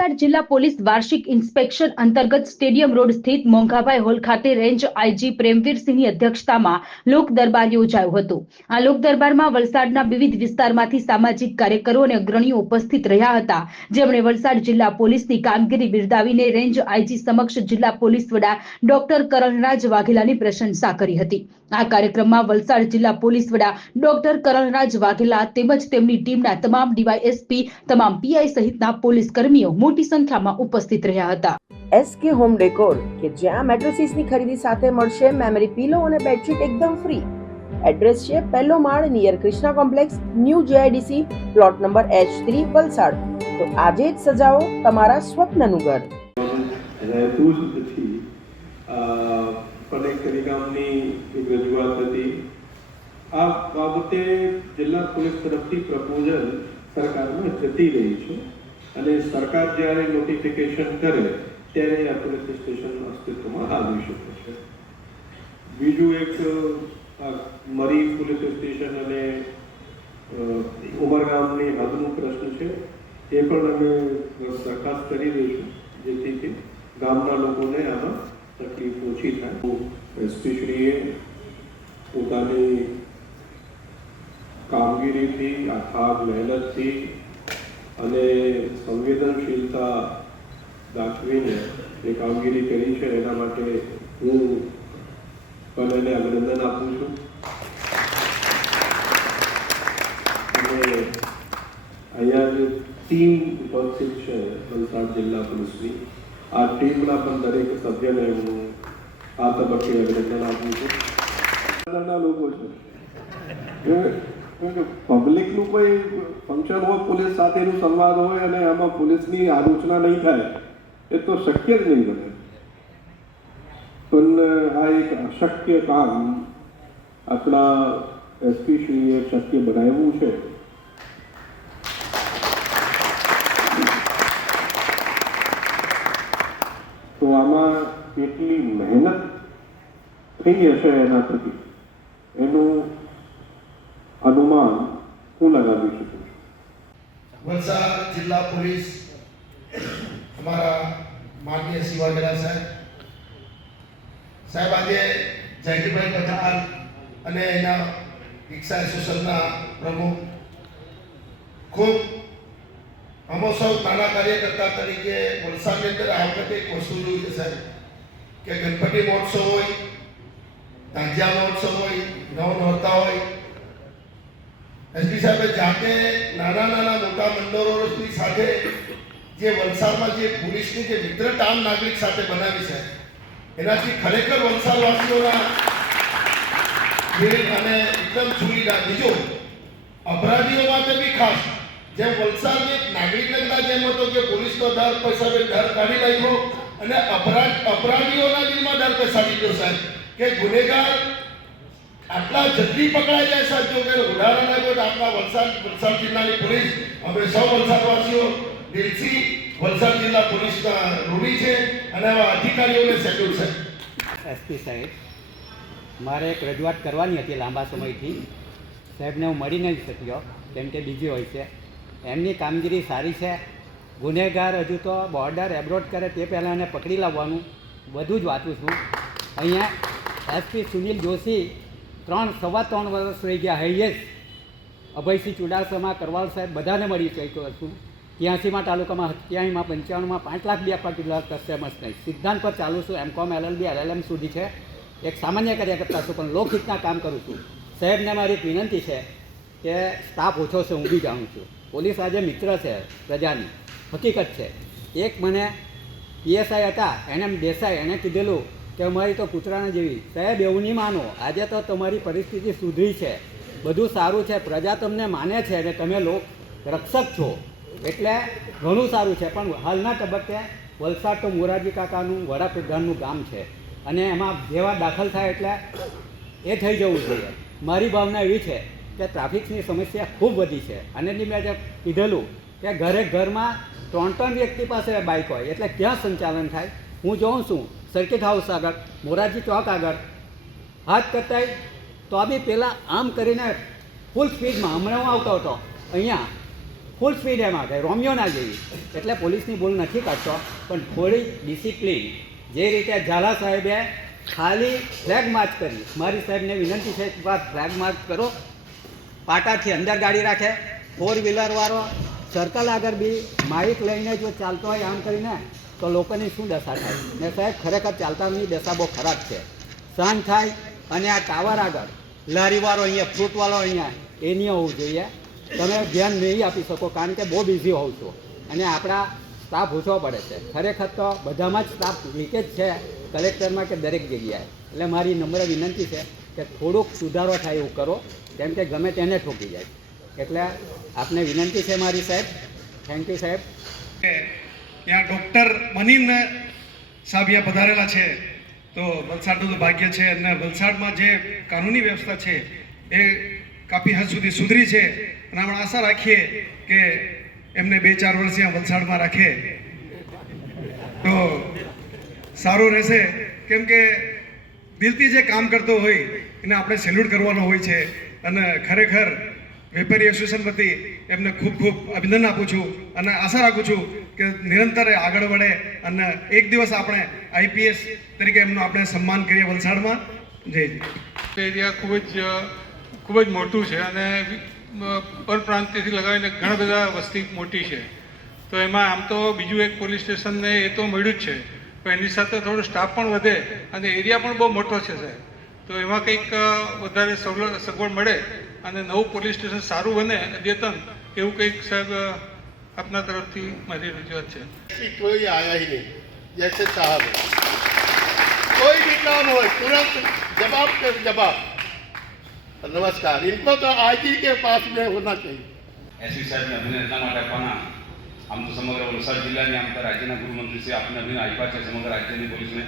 વલસાડ જિલ્લા પોલીસ વાર્ષિક ઇન્સ્પેક્શન અંતર્ગત સ્ટેડિયમ રોડ સ્થિત મોંઘાભાઈ હોલ ખાતે રેન્જ આઈજી પ્રેમવીરસિંહની અધ્યક્ષતામાં લોક દરબાર યોજાયો હતો. આ લોક દરબારમાં વલસાડના વિવિધ વિસ્તારમાંથી સામાજિક કાર્યકરો અને અગ્રણીઓ ઉપસ્થિત રહ્યા હતા. જેમણે વલસાડ જિલ્લા પોલીસની કામગીરી બિરદાવીને રેન્જ આઈજી સમક્ષ જિલ્લા પોલીસ વડા ડોક્ટર કરણરાજ વાઘેલાની પ્રશંસા કરી હતી. આ કાર્યક્રમમાં વલસાડ જિલ્લા પોલીસ વડા ડોક્ટર કરણરાજ વાઘેલા તેમજ તેમની ટીમના તમામ ડીવાયએસપી તમામ પીઆઈ સહિતના પોલીસ કર્મીઓ મોટી સંખ્યામાં ઉપસ્થિત રહ્યા હતા. એસકે હોમ ડેકોર કે જ્યાં મેટ્રેસીસની ખરીદી સાથે મળશે મેમરી પીલો અને બેડશીટ એકદમ ફ્રી. એડ્રેસ છે પહેલો માળ near Krishna complex new GIDC plot number H three Valsad. તો આજે જ સજાવો તમારા સ્વપ્નનું ઘર. રહેતું જ નથી અ, ગામની એક રજૂઆત હતી. આ બાબતે જિલ્લા પોલીસ તરફથી પ્રપોઝલ સરકારમાં જતી રહી છે અને સરકાર જ્યારે નોટિફિકેશન કરે ત્યારે આ પોલીસ સ્ટેશન અસ્તિત્વમાં આવી શકે છે. બીજું એક મરી પોલીસ સ્ટેશન અને ઉમરગામની હદનો પ્રશ્ન છે. એ પણ અમે દરખાસ્ત કરી દઈશું. જેથી કે ગામના લોકોને આમાં તકલીફ ઓછી થાય. એસપીશ્રીએ પોતાની કામગીરીથી અથાગ મહેનતથી અને સંવેદનશીલતા દાખવીને જે કામગીરી કરી છે, એના માટે હું પણ અભિનંદન આપું છું. અને અહીંયા જે ટીમ ઉપસ્થિત છે, વલસાડ જિલ્લા પોલીસની આ ટીમના પણ દરેક સભ્યને હું આ તબક્કે અભિનંદન આપું છું. લોકો છે. પબ્લિકનું કોઈ ફંક્શન હોય પોલીસ સાથેનું સંવાદ હોય અને આમાં પોલીસની આલોચના નહીં થાય, એ તો શક્ય જ નહીં બને. પણ આ એક અશક્ય કામ આપણા એસપી શ્રીએ શક્ય બનાવ્યું છે. તો આમાં કેટલી મહેનત થઈ હશે એના થકી એનું અનુમાન હું લગાવી શકું વલસાડ જિલ્લા પોલીસ અમારા માનનીય શિવાગરા સાહેબ. સાહેબ, આજે જયંતિભાઈ પઠાણ અને એના રિક્ષા એસોસિએશનના પ્રમુખ ખૂબ અમો સૌ નાના કાર્યકર્તા તરીકે વલસાડની અંદર આ વખતે એક વસ્તુ જોઈ છે કે ગણપતિ મહોત્સવ હોય તાંજિયા મહોત્સવ હોય નવ નોરતા હોય એસપી સાહેબે જાતે નાના નાના મોટા મંડળોની સાથે જે વલસાડમાં જે પોલીસની જે મિત્ર આમ નાગરિક સાથે બનાવી છે એનાથી ખરેખર વલસાડવાસીઓના અને એકદમ છૂલીના બીજો અપરાધીઓ માટે બી ખાસ જેમ વલસાડની એક નાગરિકને એમ હતો કે પોલીસનો દર પૈસા દર કાઢી નાખ્યો અને અપરાધ અપરાધીઓના દિલમાં દર બેસાડી ગયો સાહેબ. કે ગુનેગાર આટલા જલ્દી પકડાઈ જાય સાહેબ. જો કે ઉદાહરણ આપ્યો તો આપણા વલસાડ વલસાડ જિલ્લાની પોલીસ. અમે સૌ વલસાડવાસીઓ દિલથી વલસાડ જિલ્લા પોલીસના ઋણી છે અને આવા અધિકારીઓને સેલ્યુટ છે. એસપી સાહેબ, મારે એક રજૂઆત કરવાની હતી લાંબા સમયથી. સાહેબને હું મળી નહીં શક્યો, કેમ કે બીજી હોય છે. એમની કામગીરી સારી છે. ગુનેગાર હજુ તો બોર્ડર એબ્રોડ કરે તે પહેલાં એને પકડી લાવવાનું. બધું જ વાંચું છું. અહીંયા એસપી સુનિલ જોશી ત્રણ, સવા ત્રણ વર્ષ રહી ગયા હાઈએસ્ટ અભયસિંહ ચુડાસમા કરવાલ સાહેબ બધાને મળી શક્યો છું. ત્યાંસીમાં તાલુકામાં સત્યાવીમાં પંચાણુંમાં પાંચ લાખ બી આપવા કેટલા કસ્ટમર્સ નહીં સિદ્ધાંત પર ચાલુ છું. એમ કોમ એલએલબી એલએલએમ સુધી છે. એક સામાન્ય કાર્યકર્તા છું, પણ લોકહિતના કામ કરું છું. સાહેબને મારી વિનંતી છે કે સ્ટાફ ઓછો છે, હું બી જાણું છું. પોલીસ આજે મિત્ર છે, પ્રજાની. હકીકત છે. એક મને પીએસઆઈ હતા, એને દેસાઈ એણે કીધેલું કે અમારી તો કૂતરાના જેવી. સાહેબ, એવું નહીં માનો. આજે તો તમારી પરિસ્થિતિ સુધરી છે. બધું સારું છે. પ્રજા તમને માને છે અને તમે લોક રક્ષક છો. એટલે ઘણું સારું છે. પણ હાલના તબક્કે વલસાડ તો મોરારજી કાકાનું વડાપ્રધાનનું ગામ છે. અને એમાં જેવા દાખલ થાય એટલે એ થઈ જવું જોઈએ. મારી ભાવના એવી છે કે ટ્રાફિકની સમસ્યા ખૂબ વધી છે. અને મેં જે કીધેલું કે ઘરે ઘરમાં ત્રણ ત્રણ વ્યક્તિ પાસે બાઇક હોય, એટલે ક્યાં સંચાલન થાય? હું જોઉં છું. સર્કિટ હાઉસ આગળ, મોરારજી ચોક આગળ. હાથ કરતાંય તો બી પહેલાં આમ કરીને ફૂલ સ્પીડમાં હમણાં હું આવતો હતો, અહીંયા ફૂલ સ્પીડ એમાં થાય રોમિયો ના જેવી. એટલે પોલીસની ભૂલ નથી કરતો, પણ થોડી ડિસિપ્લિન જે રીતે ઝાલા સાહેબે ખાલી ફ્લેગ માર્ચ કરી. મારી સાહેબને વિનંતી છે કે વાત ફ્લેગ માર્ચ કરો. પાટાથી અંદર ગાડી રાખે. ફોર વ્હીલરવાળો સર્કલ આગળ બી. માઇક લઈને જો ચાલતો હોય આમ કરીને, તો લોકોની શું દશા થાય? ને સાહેબ, ખરેખર ચાલતાની દશા બહુ ખરાબ છે. સહન થાય અને આ ટાવર આગળ લારીવાળો અહીંયા ફ્રૂટવાળો અહીંયા એ નહીં હોવું જોઈએ. તમે ધ્યાન નહીં આપી શકો, કારણ કે બહુ બિઝી હોઉં છું. અને આપણા સ્ટાફ ઓછો પડે છે. ખરેખર તો બધામાં જ સ્ટાફ લીકેજ છે કલેક્ટરમાં કે દરેક જગ્યાએ. એટલે મારી નમ્ર વિનંતી છે કે થોડુંક સુધારો થાય એવું કરો, કેમ કે ગમે તેને ઠોકી જાય. એટલે આપને વિનંતી છે મારી સાહેબ. થેન્ક યુ સાહેબ. ત્યાં ડૉક્ટર બનીને સાહેબ પધારેલા છે. તો વલસાડનું તો ભાગ્ય છે અને વલસાડમાં જે કાનૂની વ્યવસ્થા છે એ કાફી હદ સુધી સુધરી છે. અને આપણે આશા રાખીએ કે એમને બે ચાર વર્ષ ત્યાં વલસાડમાં રાખે. તો સારું રહેશે. કેમ કે દિલથી જે કામ કરતો હોય, એને આપણે સેલ્યુટ કરવાનો હોય છે. અને ખરેખર વેપારી એસોસિએશન વતી એમને ખૂબ ખૂબ અભિનંદન આપું છું અને આશા રાખું છું કે નિરંતર આગળ વધે અને એક દિવસ આપણે આઈપીએસ તરીકે એમનું આપણે સન્માન કરીએ વલસાડમાં. જય એરિયા ખૂબ જ ખૂબ જ મોટું છે અને પરપ્રાંતિથી લગાવીને ઘણા બધા વસ્તી મોટી છે. તો એમાં આમ તો બીજું એક પોલીસ સ્ટેશનને એ તો મળ્યું જ છે. પણ એની સાથે થોડો સ્ટાફ પણ વધે અને એરિયા પણ બહુ મોટો છે સાહેબ તો એમાં કંઈક અ, વધારે સવલત સગવડ મળે અને નવું પોલીસ સ્ટેશન સારું બને અદ્યતન એવું કંઈક સાહેબ અ, આપના તરફથી મારી રજૂઆત છે ऐसी कोई आया ही नहीं जैसे साहब है। कोई भी काम हो तुरंत जवाब पे जवाब नमस्कार इनको तो आईजी के पास में होना चाहिए એસપી સાહેબને અભિનંદન એટલા માટે આપવાના આમ તો સમગ્ર વલસાડ જિલ્લાની આમ તો રાજ્યના ગૃહમંત્રી શ્રી આપને અભિનંદન આપ્યા છે, સમગ્ર રાજ્યની પોલીસને.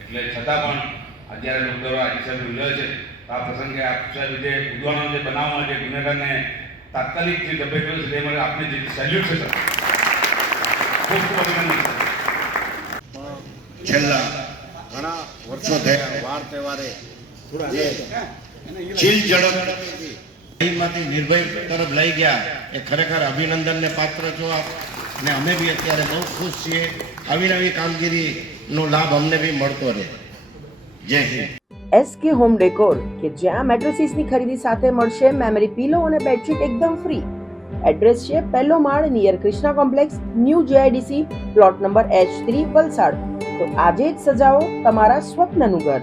એટલે છતાં પણ અત્યારે ડોક્ટરો આજી સાહેબ ઉજવે છે. આ પ્રસંગે આપ સાહેબ જે ઉદવાનો જે બનાવવાનો જે ગુનેગારને તાત્કાલિક જે ગયો છે, તે માટે આપને જે સેલ્યુટ છે, સર. ખૂબ ખૂબ અભિનંદન છેલ્લા ઘણા વર્ષો થયા, વાર તહેવારે ચીલ ઝડપ ખરેખર અભિનંદનને પાત્ર છો અમે બી અત્યારે બહુ ખુશ છીએ. કામગીરીનો લાભ અમને બી મળતો રહે. જય હિન્દ. એસકે હોમ ડેકોર કે જ્યાં મેટ્રેસીસની ખરીદી સાથે મળશે, મેમરી પીલો અને બેડશીટ એકદમ ફ્રી. એડ્રેસ છે પહેલો માળ near Krishna complex, new GIDC plot number H three Valsad. તો આજે જ સજાવો તમારા સ્વપ્નનું ઘર.